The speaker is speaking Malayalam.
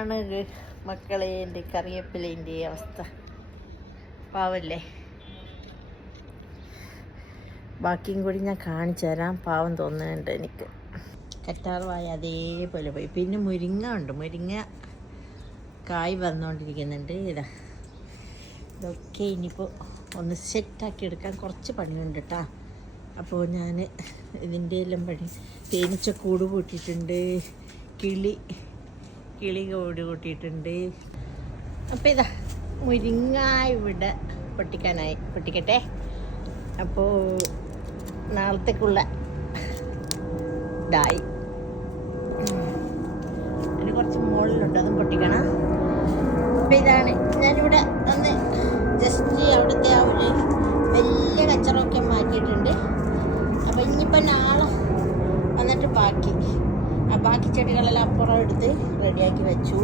ആണ് മക്കളെ എൻ്റെ കറിവേപ്പിലേൻ്റെ അവസ്ഥ. പാവല്ലേ. ബാക്കിയും കൂടി ഞാൻ കാണിച്ചു തരാം. പാവം തോന്നുന്നുണ്ട് എനിക്ക്. കറ്റാർവായ അതേപോലെ പോയി. പിന്നെ മുരിങ്ങ ഉണ്ട്. മുരിങ്ങ കായ് വന്നുകൊണ്ടിരിക്കുന്നുണ്ട്. ഇതൊക്കെ ഇനിയിപ്പോൾ ഒന്ന് സെറ്റാക്കി എടുക്കാൻ കുറച്ച് പണിയുണ്ട് കേട്ടോ. അപ്പോൾ ഞാൻ ഇതിൻ്റെ എല്ലാം പണി തേനീച്ചക്കൂട് കൂട്ടിയിട്ടുണ്ട്. കിളി കൂട് കൂട്ടിയിട്ടുണ്ട്. അപ്പോൾ ഇതാ മുരിങ്ങ ഇവിടെ പൊട്ടിക്കട്ടെ. അപ്പോൾ നാളത്തേക്കുള്ള ഇതായി. അതിന് കുറച്ച് മുകളിലുണ്ട്, അതും പൊട്ടിക്കണം. അപ്പം ഇതാണ് ഞാനിവിടെ ഒന്ന് ജസ്റ്റ് അവിടുത്തെ ആ ഒരു വലിയ കച്ചറൊക്കെ മാറ്റിയിട്ടുണ്ട്. അപ്പം ഇനിയിപ്പോൾ നാളെ വന്നിട്ട് ബാക്കി ചെടികളെല്ലാം അപ്പുറം എടുത്ത് റെഡിയാക്കി വെച്ചു.